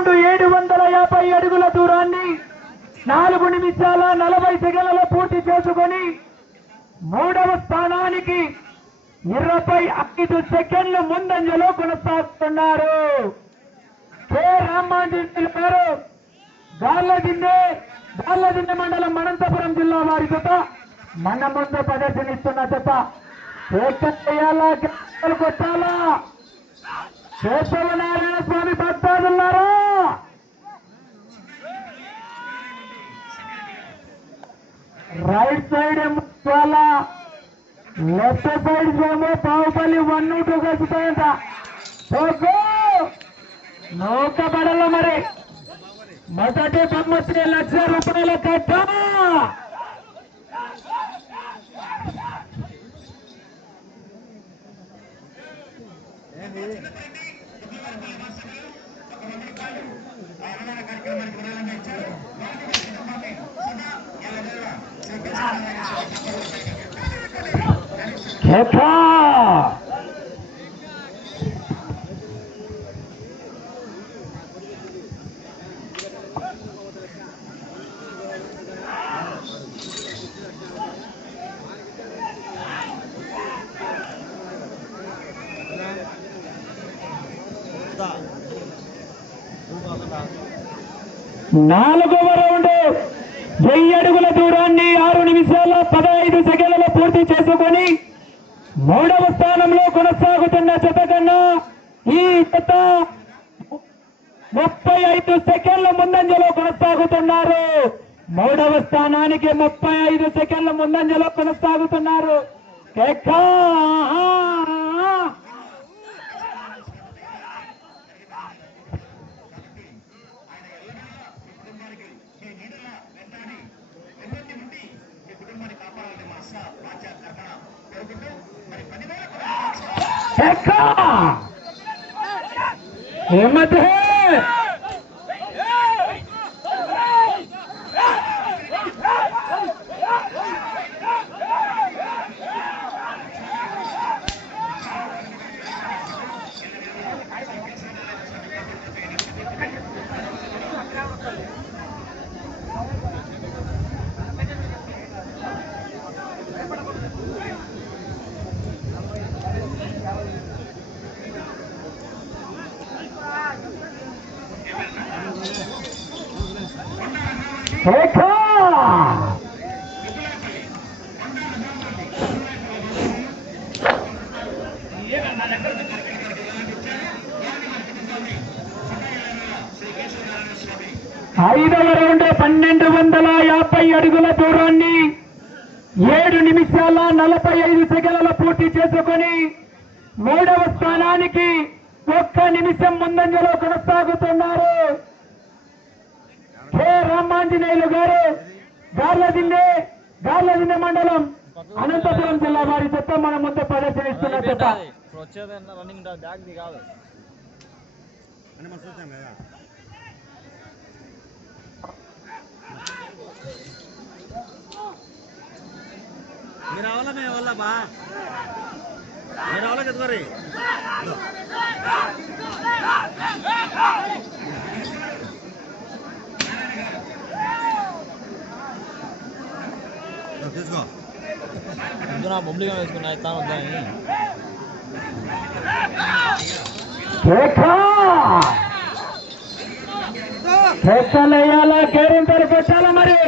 Round ఏడు వందల యాభై అడుగుల దూరాన్ని నాలుగు నిమిషాల నలభై సెకండ్లలో పూర్తి చేసుకొని మూడవ స్థానానికి ఇరవై ఐదు సెకండ్ల ముందంజలో కొనసాగుతున్నారు. కె. రామాంజనేయులు గారు గార్లదిన్నె గార్లదిన్నె మండలం అనంతపురం జిల్లా వారి జత మన ముందు ప్రదర్శనిస్తున్న జత. చేయాలా కొట్టాలా? కేశవనారాయణ స్వామి భక్తాదున్నారా రైట్ సైడ్ ఏమో లెఫ్ట్ సైడ్ ఏమో పావుపల్లి వన్ టూ కలుపుతాయంట పోగో నౌక బడలో మరి. మొదటి బొమ్మశ్రీ లక్ష రూపాయల కట్ట కేక నాలుగవ రౌండ్ వెయ్యి అడుగుల దూరాన్ని ఆరు నిమిషాల పదహైదు సెకండ్లలో పూర్తి మూడవ స్థానంలో కొనసాగుతున్న జత కన్నా ఈ జత ముప్పై ఐదు సెకండ్ల ముందంజలో కొనసాగుతున్నారు మూడవ స్థానానికి ముప్పై ఐదు సెకండ్ల ముందంజలో కొనసాగుతున్నారు కేకా! ఎక్క! ఏమతే శేఖ ఐదవ రౌండ్ పన్నెండు వందల యాభై అడుగుల దూరాన్ని ఏడు నిమిషాల నలభై ఐదు సెకండ్ల పూర్తి చేసుకొని మూడవ స్థానానికి ఒక్క నిమిషం ముందంజలో కొనసాగుతున్నారు. కె రామాంజనేయులు గారు? గార్లదిండే గార్లదిండే మండలం అనంతపురం జిల్లా వారి చెత్త మన ముందు ప్రదర్శనిస్తున్న చెత్త. మీరు రావాలా మేము వల్ల బా? మీరు రావాలా కదా ಸುನಾ ಪಬ್ಲಿಕ್ में इसको नाचता होता है। देखा खेता ले आला केरिंदर पे चल मरे।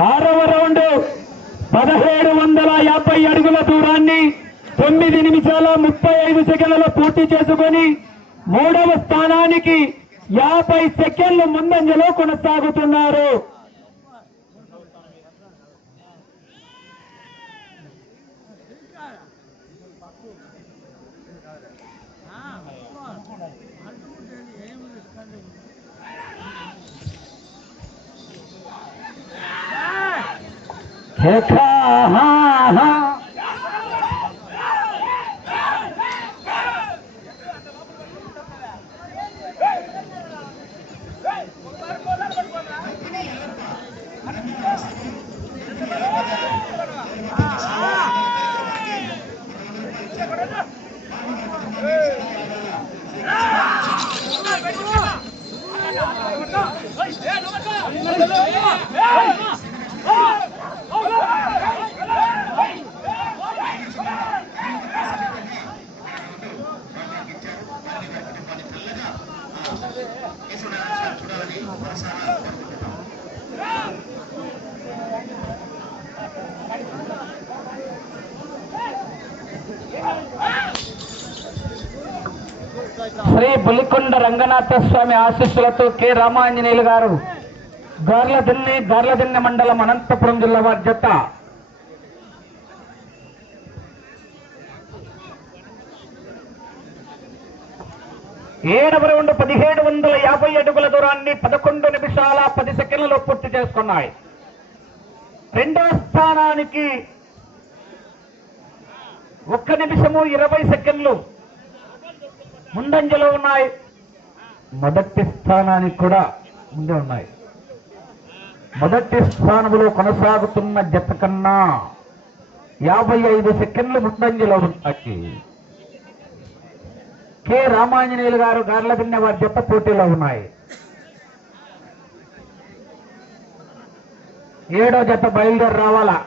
ఆరవ రౌండ్ పదహేడు వందల యాభై అడుగుల దూరాన్ని తొమ్మిది నిమిషాల ముప్పై ఐదు సెకండ్లలో పూర్తి చేసుకొని మూడవ స్థానానికి యాభై సెకండ్ల ముందంజలో కొనసాగుతున్నారు హా, హా. పులికొండ రంగనాథ స్వామి ఆశీస్సులతో కె. రామాంజనేయులు గారు గార్లదిన్నె గార్లదిన్నె మండలం అనంతపురం జిల్లా వారి జత. ఏడవ రౌండ్ పదిహేడు వందల యాభై అడుగుల దూరాన్ని పదకొండు నిమిషాల పది సెకండ్లలో పూర్తి చేసుకున్నాయి. రెండో స్థానానికి ఒక్క నిమిషము ఇరవై సెకండ్లు ముందంజలో ఉన్నాయి. మొదటి స్థానానికి కూడా ముందే ఉన్నాయి. మొదటి స్థానంలో కొనసాగుతున్న జత కన్నా యాభై ఐదు సెకండ్లు ముందంజలో ఉన్నాయి. కె రామాంజనేయులు గారు గార్లదిన్నె వారి జత పోటీలో ఉన్నాయి. ఏడో జత బయలుదేరి రావాలా?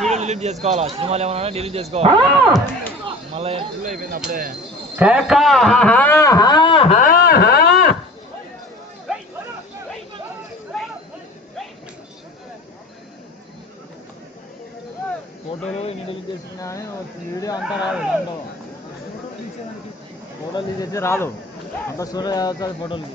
వీడియో డిలీట్ చేసుకోవాలా? సినిమాలు ఏమన్నా డిలీట్! చేసుకోవాలి? మళ్ళీ ఫుల్ అయిపోయింది అప్పుడే కేక! ఆహాహాహాహా! ఫోటోలు ఎన్ని డిలీట్ చేసుకున్నా కానీ వీడియో అంతా రాదు దాంట్లో ఫోటోలు తీసేస్తే రాదు. అంత స్టోరేజ్ ఫోటోలు.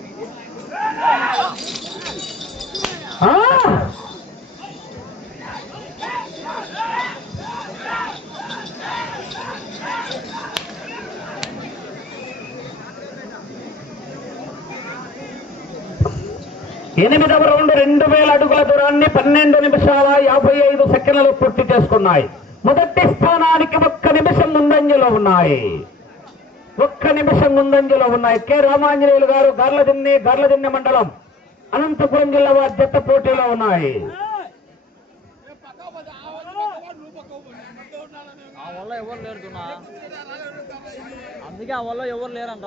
ఎనిమిదవ రౌండ్ రెండు వేల అడుగుల దూరాన్ని పన్నెండు నిమిషాల యాభై ఐదు సెకండ్లు పూర్తి చేసుకున్నాయి. మొదటి స్థానానికి ఒక్క నిమిషం ముందంజలో ఉన్నాయి. ఒక్క నిమిషం ముందంజలో ఉన్నాయి. కె రామాంజనేయులు గారు గార్లదిన్నె గార్లదిన్నె మండలం అనంతపురం జిల్లా వారి జత పోటీలో ఉన్నాయి. ఎవరు లేరు ఎవరు అందుకే ఆ వల్ల ఎవరు లేరంట.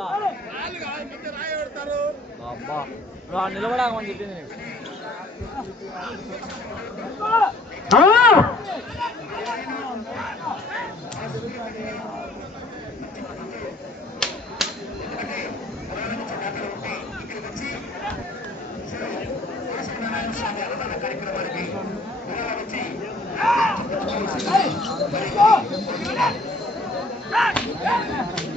అబ్బా రా నిలబడాకమని చెప్పింది నీకు. ఆ! ఆ!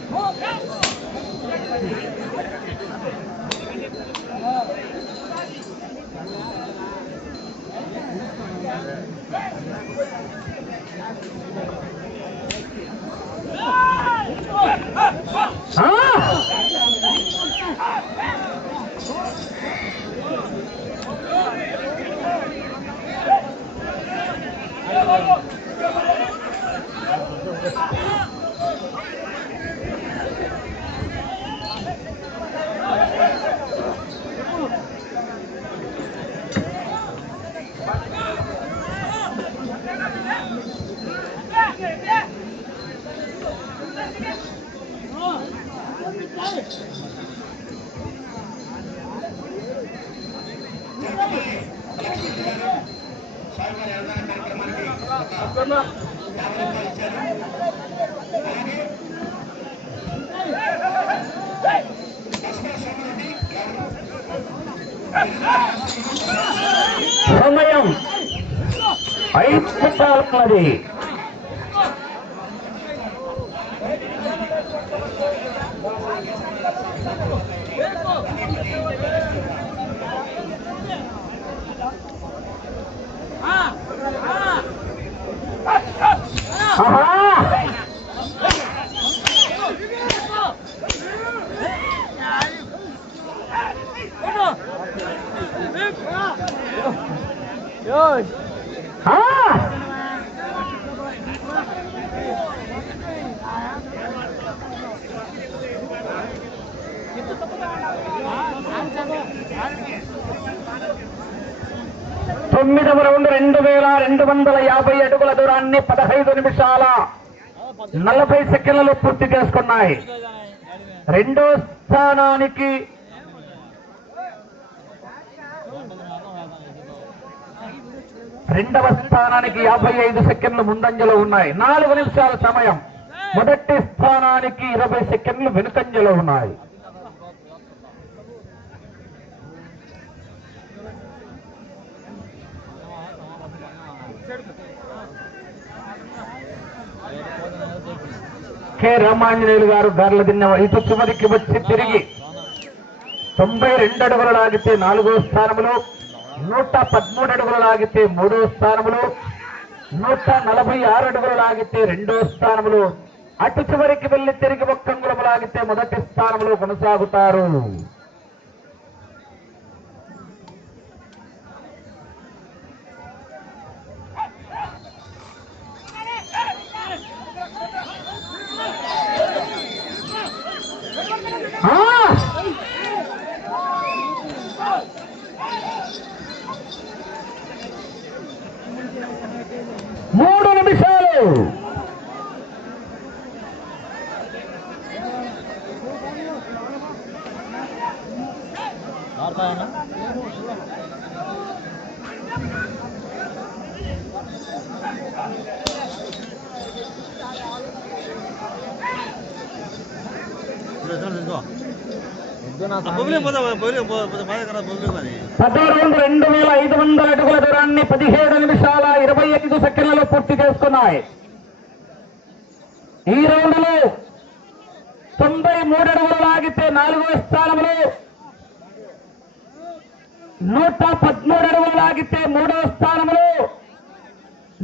సమయం. ఐదు నిమిషాలు తొమ్మిదవ రౌండ్ రెండు వేల రెండు వందల యాభై అడుగుల దూరాన్ని పదహైదు నిమిషాల నలభై సెకండ్లలో పూర్తి చేసుకున్నాయి. రెండో స్థానానికి రెండవ స్థానానికి యాభై ఐదు సెకండ్లు ముందంజలో ఉన్నాయి. నాలుగు నిమిషాల సమయం. మొదటి స్థానానికి ఇరవై సెకండ్లు వెనుకంజలో ఉన్నాయి. కె రామాంజనేయులు గారు గార్ల దిన్న ఇటు చివరికి వచ్చి తిరిగి తొంభై రెండు అడుగులు లాగితే నాలుగో స్థానంలో నూట పదమూడు అడుగులు లాగితే మూడో స్థానంలో నూట నలభై ఆరు అడుగులు లాగితే రెండో స్థానంలో అటు చివరికి వెళ్ళి తిరిగి ఒక్క లాగితే మొదటి స్థానంలో కొనసాగుతారు ఆ! మూడు నిమిషాలు పబ్లిక్ పోతా రెండు వేల ఐదు వందల అడుగుల దూరాన్ని పదిహేడు నిమిషాల ఇరవై ఐదు సెకండ్లలో పూర్తి చేసుకున్నాయి. ఈ రౌండ్లో తొంభై మూడు అడుగులు లాగితే నాలుగో స్థానంలో నూట పదమూడు అడుగులు లాగితే మూడవ స్థానంలో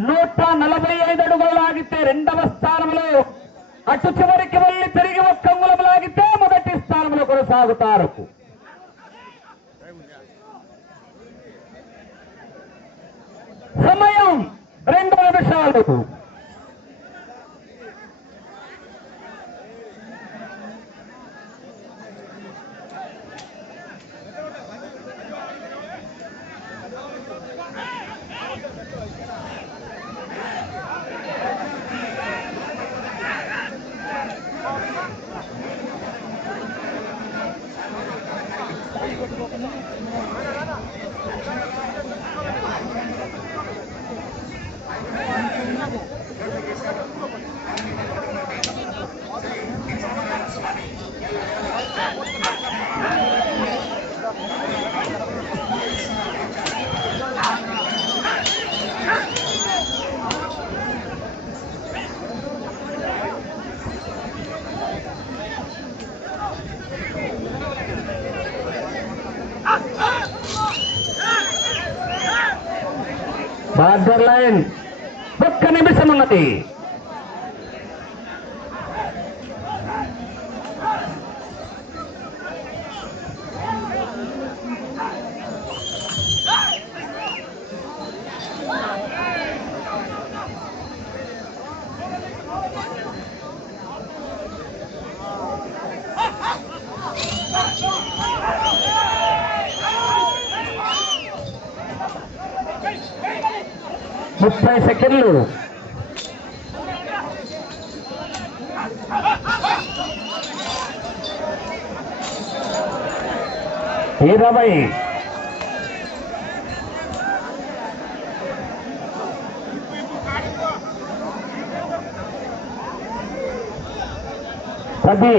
నూట నలభై ఐదు అడుగులు లాగితే రెండవ స్థానంలో అటు చివరికి వెళ్ళి తిరిగి ఒక్క అంగుళం లాగితే మొదటి స్థానంలో కొనసాగుతారు. సమయం రెండు నిమిషాలు. నిమిషం ఉన్నది ముప్పై సెకండ్లు ఇరవై పది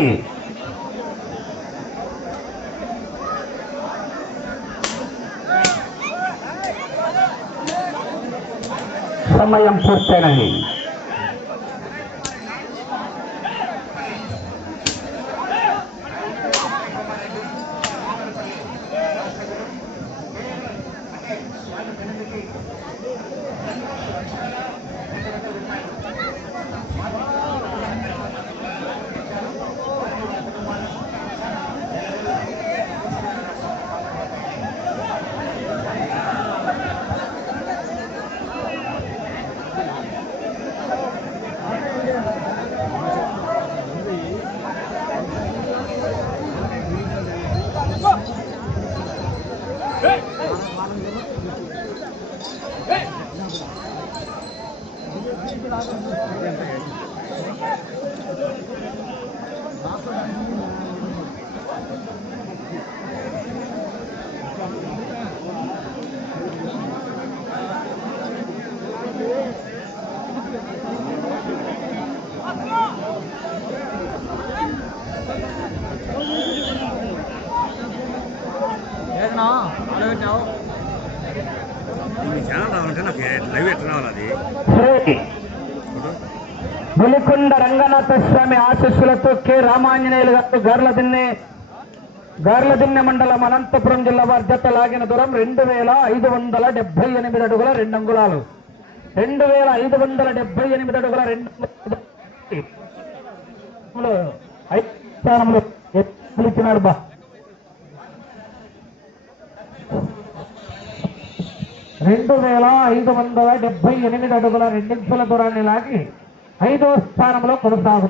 సమయం పూర్తయినది. Thank you. ములికొండ రంగనాథ స్వామి ఆశస్సులతో కె. రామాంజనేయులు గారు గార్ల దిన్నె దిన్నె మండలం అనంతపురం జిల్లా వారి జత లాగిన దూరం రెండు వేల ఐదు వందల డెబ్బై ఎనిమిది అడుగుల రెండు అంగుళాలు. రెండు వేల ఐదు వందల డెబ్బై ఎనిమిది అడుగుల రెండు అంగుళాలు. స్థానంలో ఇచ్చినాడు బా. రెండు వేల ఐదు వందల డెబ్బై ఎనిమిది అడుగుల రెండించుల దూరాన్ని లాగి ఐదో స్థానంలో కొనసాగుతుంది.